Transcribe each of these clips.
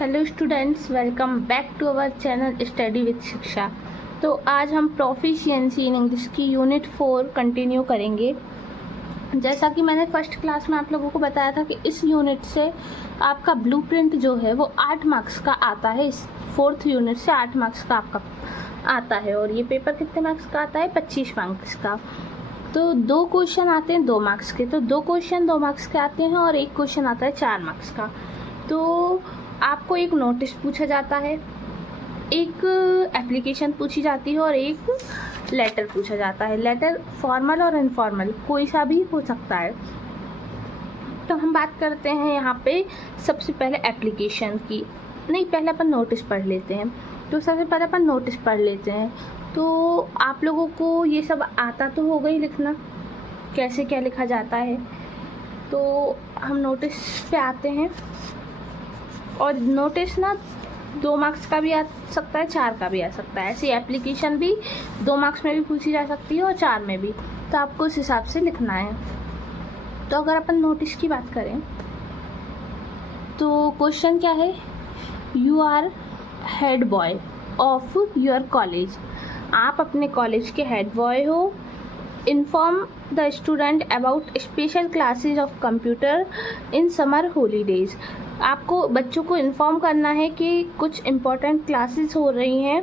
Hello students, welcome back to our channel study with Shiksha. तो आज हम प्रोफिशिएंसी इन इंग्लिश की यूनिट 4 कंटिन्यू करेंगे। जैसा कि मैंने फर्स्ट क्लास में आप लोगों को बताया था कि इस यूनिट से आपका ब्लूप्रिंट जो है वो 8 मार्क्स का आता है। इस 4th यूनिट से 8 मार्क्स का आपका आता है और ये पेपर कितने मार्क्स का आता है? 25 मार्क्स का। तो 2 क्वेश्चन आते हैं 2 मार्क्स के, तो 2 क्वेश्चन 2 मार्क्स के आते हैं और 1 क्वेश्चन आता है 4 मार्क्स का। तो आपको एक नोटिस पूछा जाता है, एक एप्लीकेशन पूछी जाती है और एक लेटर पूछा जाता है। लेटर फॉर्मल और इनफॉर्मल कोई सा भी हो सकता है। तो हम बात करते हैं यहाँ पे सबसे पहले एप्लीकेशन की। नहीं, पहले अपन नोटिस पढ़ लेते हैं। तो सबसे पहले अपन नोटिस पढ़ लेते हैं। तो आप लोगों को ये सब आता तो होगा ही लिखना, कैसे क्या लिखा जाता है। तो हम नोटिस पे आते हैं और नोटिस ना 2 मार्क्स का भी आ सकता है, 4 का भी आ सकता है। ऐसी एप्लीकेशन भी 2 मार्क्स में भी पूछी जा सकती है और 4 में भी। तो आपको उस हिसाब से लिखना है। तो अगर अपन नोटिस की बात करें तो क्वेश्चन क्या है? You are head boy of your college. आप अपने कॉलेज के हेड बॉय हो। Inform the student about special classes of computer in summer holidays. आपको बच्चों को इन्फॉर्म करना है कि कुछ इम्पॉर्टेंट क्लासेस हो रही हैं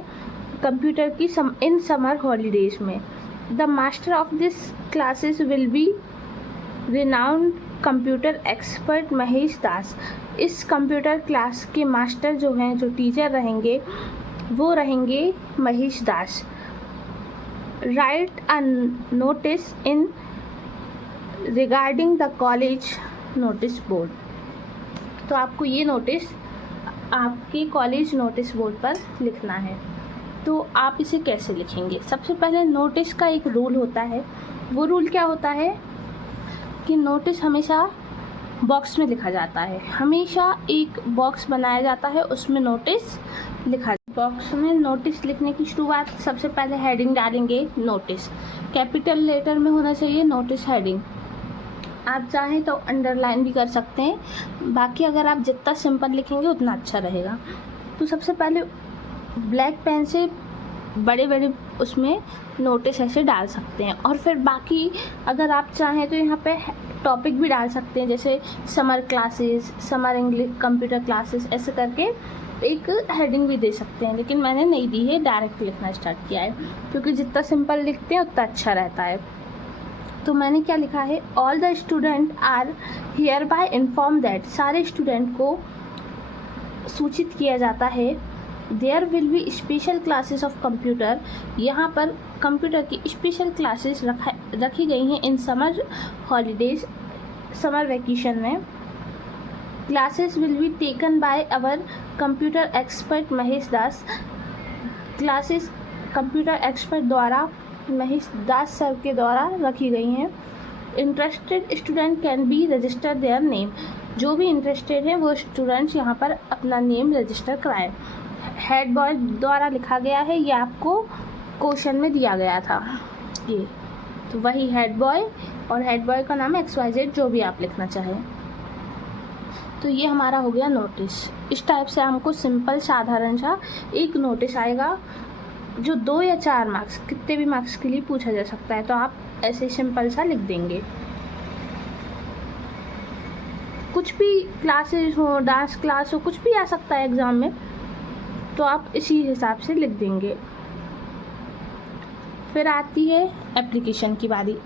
कंप्यूटर की इन समर हॉलीडेज में। The master of this classes will be renowned computer expert Mahesh Das. इस कंप्यूटर क्लास के मास्टर जो हैं, जो टीचर रहेंगे, वो रहेंगे Mahesh Das. Write a notice in regarding the college notice board. तो आपको ये नोटिस आपके कॉलेज नोटिस बोर्ड पर लिखना है। तो आप इसे कैसे लिखेंगे? सबसे पहले नोटिस का एक रूल होता है। वो रूल क्या होता है कि नोटिस हमेशा बॉक्स में लिखा जाता है। हमेशा एक बॉक्स बनाया जाता है, उसमें नोटिस लिखा। बॉक्स में नोटिस लिखने की शुरुआत सबसे पहले हेडिंग डालेंगे नोटिस। कैपिटल लेटर में होना चाहिए नोटिस हेडिंग। आप चाहें तो अंडरलाइन भी कर सकते हैं, बाकी अगर आप जितना सिंपल लिखेंगे उतना अच्छा रहेगा। तो सबसे पहले ब्लैक पेन से बड़े बड़े उसमें नोटिस ऐसे डाल सकते हैं और फिर बाकी अगर आप चाहें तो यहाँ पे टॉपिक भी डाल सकते हैं, जैसे summer classes, summer English computer classes, ऐसे करके एक हेडिंग भी दे सकते हैं। लेकिन मैंने नहीं दी है, डायरेक्ट लिखना स्टार्ट किया है, क्योंकि जितना सिंपल लिखते हैं उतना अच्छा रहता है। तो मैंने क्या लिखा है? All the student are hereby inform that. सारे स्टूडेंट को सूचित किया जाता है। There will be special classes of computer. यहाँ पर कंप्यूटर की स्पेशल क्लासेस रखी गई हैं in summer holidays, summer vacation में। Classes will be taken by our computer expert Mahesh Das. Classes computer expert द्वारा, महेश दास सर के द्वारा रखी गई हैं। Interested student can be register their name. जो भी इंटरेस्टेड हैं वो स्टूडेंट्स यहाँ पर अपना नेम रजिस्टर कराएं। हेड बॉय द्वारा लिखा गया है, ये आपको क्वेश्चन में दिया गया था ये। तो वही हेड बॉय, और हेड बॉय का नाम XYZ, जो भी आप लिखना चाहें। तो ये हमारा हो गया नोटिस। इस टाइप से हमको सिंपल साधारण सा एक नोटिस आएगा जो 2 या 4 मार्क्स, कितने भी मार्क्स के लिए पूछा जा सकता है। तो आप ऐसे सिंपल सा लिख देंगे। कुछ भी क्लासेस हो, डांस क्लास हो, कुछ भी आ सकता है एग्ज़ाम में, तो आप इसी हिसाब से लिख देंगे। फिर आती है एप्लीकेशन की बारी।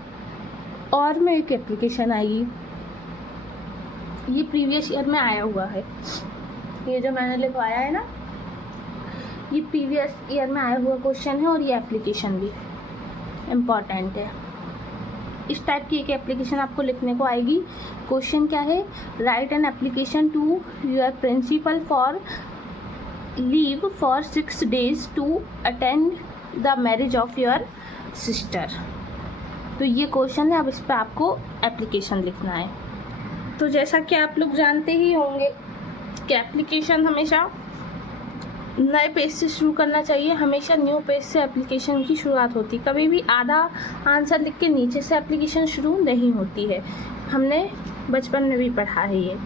और में एक एप्लीकेशन आएगी, ये प्रीवियस ईयर में आया हुआ है। ये जो मैंने लिखवाया है ना, ये प्रीवियस ईयर में आया हुआ क्वेश्चन है और ये एप्लीकेशन भी इम्पॉर्टेंट है। इस टाइप की एक एप्लीकेशन आपको लिखने को आएगी। क्वेश्चन क्या है? Write an application to your principal for leave for 6 days to attend the marriage of your sister. तो ये क्वेश्चन है, अब इस पर आपको एप्लीकेशन लिखना है। तो जैसा कि आप लोग जानते ही होंगे कि एप्लीकेशन हमेशा नए पेज से शुरू करना चाहिए। हमेशा न्यू पेज से एप्लीकेशन की शुरुआत होती। कभी भी आधा आंसर लिख के नीचे से एप्लीकेशन शुरू नहीं होती है। हमने बचपन में भी पढ़ा है ये।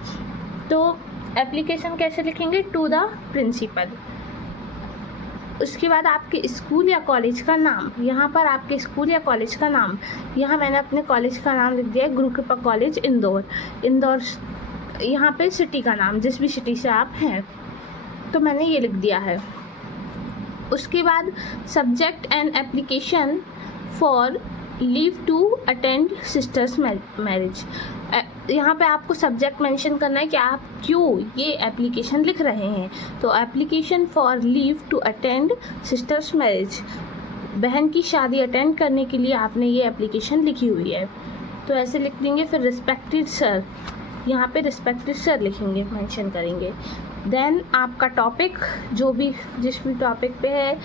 तो एप्लीकेशन कैसे लिखेंगे? To the principal. उसके बाद आपके स्कूल या कॉलेज का नाम, यहाँ पर आपके स्कूल या कॉलेज का नाम, यहाँ मैंने अपने कॉलेज का नाम लिख दिया है गुरु कृपा कॉलेज इंदौर। इंदौर यहाँ पे सिटी का नाम, जिस भी सिटी से आप हैं, तो मैंने ये लिख दिया है। उसके बाद subject and application for leave to attend sister's marriage. यहाँ पे आपको सब्जेक्ट मेंशन करना है कि आप क्यों ये एप्लीकेशन लिख रहे हैं। तो application for leave to attend sister's marriage, बहन की शादी अटेंड करने के लिए आपने ये एप्लीकेशन लिखी हुई है, तो ऐसे लिख देंगे। फिर रिस्पेक्टेड सर, यहाँ पे रिस्पेक्टेड सर लिखेंगे, मेंशन करेंगे। देन आपका टॉपिक, जो भी जिस भी टॉपिक पे है,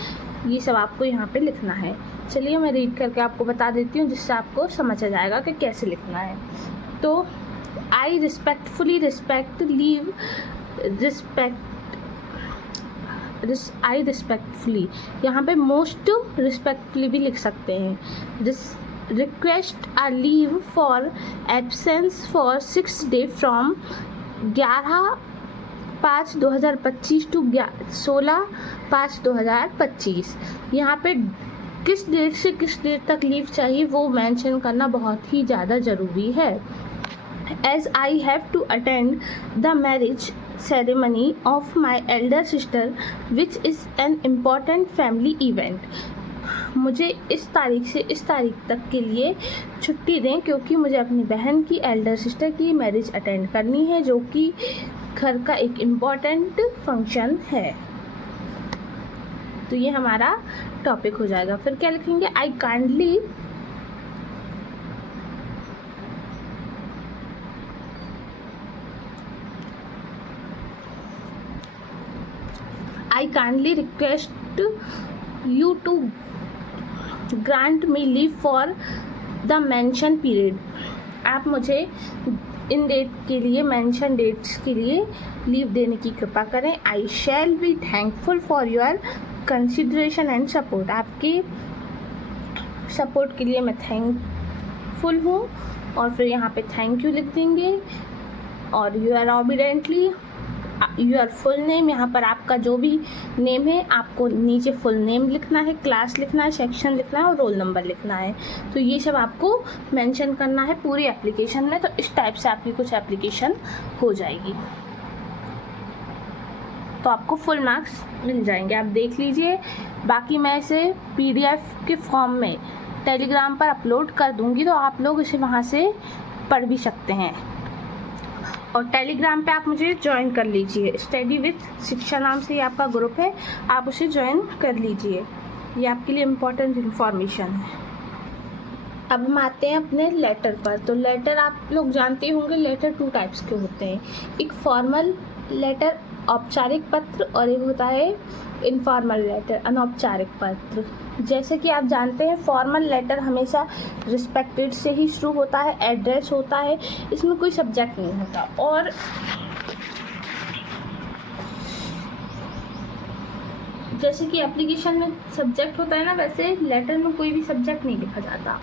ये सब आपको यहाँ पे लिखना है। चलिए मैं रीड करके आपको बता देती हूँ, जिससे आपको समझ आ जाएगा कि कैसे लिखना है। तो I respectfully respect leave I respectfully, यहाँ पे मोस्ट रिस्पेक्टफुली भी लिख सकते हैं। Request a leave for absence for 6 day from 11/5/2025 to 16/5/2025। यहाँ पे किस डेट से किस डेट तक लीव चाहिए वो मेंशन करना बहुत ही ज़्यादा ज़रूरी है। As I have to attend the marriage ceremony of my elder sister, which is an important family event. मुझे इस तारीख से इस तारीख तक के लिए छुट्टी दें, क्योंकि मुझे अपनी बहन की एल्डर सिस्टर की मैरिज अटेंड करनी है, जो कि घर का एक इम्पॉर्टेंट फंक्शन है। तो ये हमारा टॉपिक हो जाएगा। फिर क्या लिखेंगे? I kindly request you to grant me leave for the mention period. आप मुझे इन डेट के लिए, मेंशन डेट्स के लिए लीव देने की कृपा करें। I shall be thankful for your consideration and support. आपकी सपोर्ट के लिए मैं थैंकफुल हूँ। और फिर यहाँ पे थैंक यू लिख देंगे। और you are obediently your full name, यहाँ पर आपका जो भी नेम है आपको नीचे फुल नेम लिखना है, क्लास लिखना है, सेक्शन लिखना है और रोल नंबर लिखना है। तो ये सब आपको मेंशन करना है पूरी एप्लीकेशन में। तो इस टाइप से आपकी कुछ एप्लीकेशन हो जाएगी, तो आपको फुल मार्क्स मिल जाएंगे। आप देख लीजिए। बाकी मैं इसे PDF के फॉर्म में टेलीग्राम पर अपलोड कर दूँगी, तो आप लोग इसे वहाँ से पढ़ भी सकते हैं। और टेलीग्राम पे आप मुझे ज्वाइन कर लीजिए। स्टडी विथ शिक्षा नाम से ये आपका ग्रुप है, आप उसे ज्वाइन कर लीजिए। ये आपके लिए इम्पोर्टेंट इन्फॉर्मेशन है। अब हम आते हैं अपने लेटर पर। तो लेटर आप लोग जानते होंगे, लेटर 2 टाइप्स के होते हैं। एक फॉर्मल लेटर, औपचारिक पत्र, और एक होता है इनफॉर्मल लेटर, अनौपचारिक पत्र। जैसे कि आप जानते हैं, फॉर्मल लेटर हमेशा रिस्पेक्टेड से ही शुरू होता है, एड्रेस होता है, इसमें कोई सब्जेक्ट नहीं होता। और जैसे कि एप्लीकेशन में सब्जेक्ट होता है ना, वैसे लेटर में कोई भी सब्जेक्ट नहीं लिखा जाता।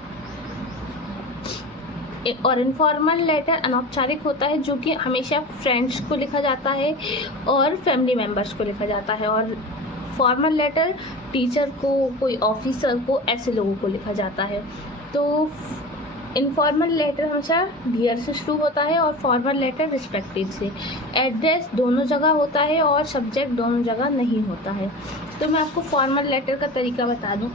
और इनफॉर्मल लेटर अनौपचारिक होता है, जो कि हमेशा फ्रेंड्स को लिखा जाता है और फैमिली मेम्बर्स को लिखा जाता है। और फॉर्मल लेटर टीचर को, कोई ऑफिसर को, ऐसे लोगों को लिखा जाता है। तो इनफॉर्मल लेटर हमेशा डियर से शुरू होता है और फॉर्मल लेटर रिस्पेक्टेड से। एड्रेस दोनों जगह होता है और सब्जेक्ट दोनों जगह नहीं होता है। तो मैं आपको फॉर्मल लेटर का तरीका बता दूं।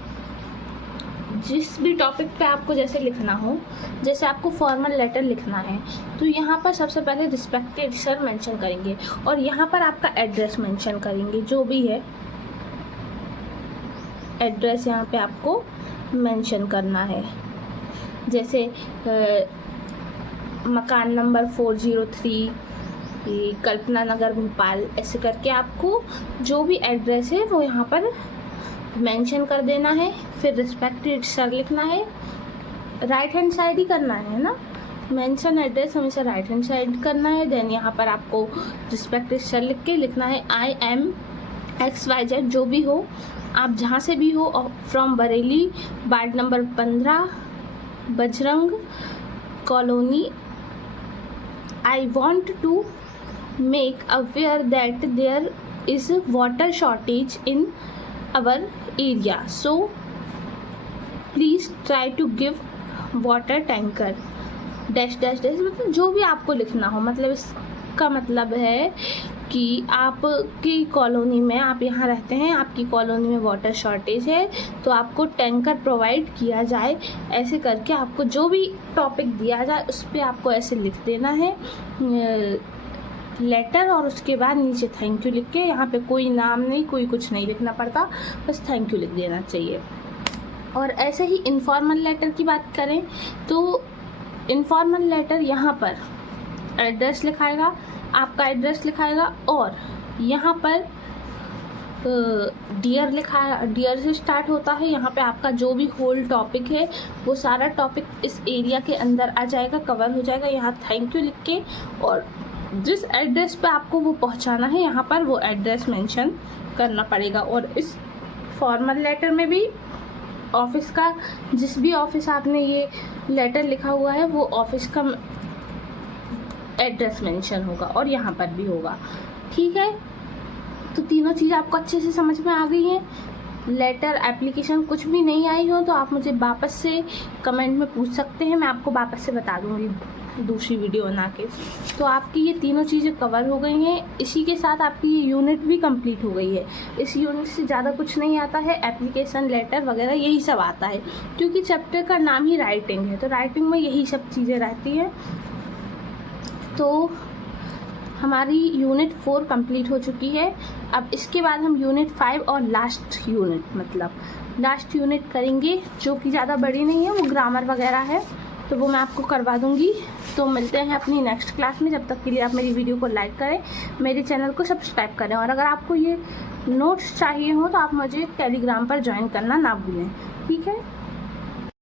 जिस भी टॉपिक पे आपको जैसे लिखना हो, जैसे आपको फॉर्मल लेटर लिखना है, तो यहाँ पर सबसे पहले रिस्पेक्टेड सर मेंशन करेंगे और यहाँ पर आपका एड्रेस मेंशन करेंगे, जो भी है एड्रेस यहाँ पे आपको मेंशन करना है। जैसे मकान नंबर 403 कल्पना नगर भोपाल, ऐसे करके आपको जो भी एड्रेस है वो यहाँ पर मेंशन कर देना है। फिर रिस्पेक्टेड सर लिखना है, राइट हैंड साइड ही करना है ना, मेंशन एड्रेस हमेशा राइट हैंड साइड करना है। देन यहाँ पर आपको रिस्पेक्टेड सर लिख के लिखना है I am XYZ, जो भी हो, आप जहाँ से भी हो, from Bareilly, ward number 15, Bajrang colony, I want to make aware that there is water shortage in our area, so please try to give water tanker dash dash dash. मतलब जो भी आपको लिखना हो, मतलब इसका मतलब है कि आपकी कॉलोनी में, आप यहाँ रहते हैं, आपकी कॉलोनी में वाटर शॉर्टेज है तो आपको टैंकर प्रोवाइड किया जाए। ऐसे करके आपको जो भी टॉपिक दिया जाए उस पर आपको ऐसे लिख देना है लेटर, और उसके बाद नीचे थैंक यू लिख के, यहाँ पे कोई नाम नहीं, कोई कुछ नहीं लिखना पड़ता, बस थैंक यू लिख देना चाहिए। और ऐसे ही इनफॉर्मल लेटर की बात करें तो इनफॉर्मल लेटर यहाँ पर एड्रेस लिखाएगा, आपका एड्रेस लिखाएगा, और यहाँ पर डियर लिखा, डियर से स्टार्ट होता है। यहाँ पे आपका जो भी होल टॉपिक है वो सारा टॉपिक इस एरिया के अंदर आ जाएगा, कवर हो जाएगा। यहाँ थैंक यू लिख के, और जिस एड्रेस पे आपको वो पहुँचाना है यहाँ पर वो एड्रेस मेंशन करना पड़ेगा। और इस फॉर्मल लेटर में भी ऑफिस का, जिस भी ऑफिस आपने ये लेटर लिखा हुआ है वो ऑफिस का एड्रेस मेंशन होगा, और यहाँ पर भी होगा। ठीक है, तो तीनों चीज़ आपको अच्छे से समझ में आ गई हैं। लेटर, एप्लीकेशन कुछ भी नहीं आई हो तो आप मुझे वापस से कमेंट में पूछ सकते हैं, मैं आपको वापस से बता दूँगी दूसरी वीडियो बना के। तो आपकी ये तीनों चीज़ें कवर हो गई हैं। इसी के साथ आपकी ये यूनिट भी कंप्लीट हो गई है। इस यूनिट से ज़्यादा कुछ नहीं आता है, एप्लीकेशन, लेटर वगैरह यही सब आता है, क्योंकि चैप्टर का नाम ही राइटिंग है, तो राइटिंग में यही सब चीज़ें रहती हैं। तो हमारी यूनिट 4 कंप्लीट हो चुकी है। अब इसके बाद हम यूनिट 5 और लास्ट यूनिट करेंगे, जो कि ज़्यादा बड़ी नहीं है, वो ग्रामर वगैरह है, तो वो मैं आपको करवा दूँगी। तो मिलते हैं अपनी नेक्स्ट क्लास में। जब तक के लिए आप मेरी वीडियो को लाइक करें, मेरे चैनल को सब्सक्राइब करें, और अगर आपको ये नोट्स चाहिए हो तो आप मुझे टेलीग्राम पर ज्वाइन करना ना भूलें। ठीक है।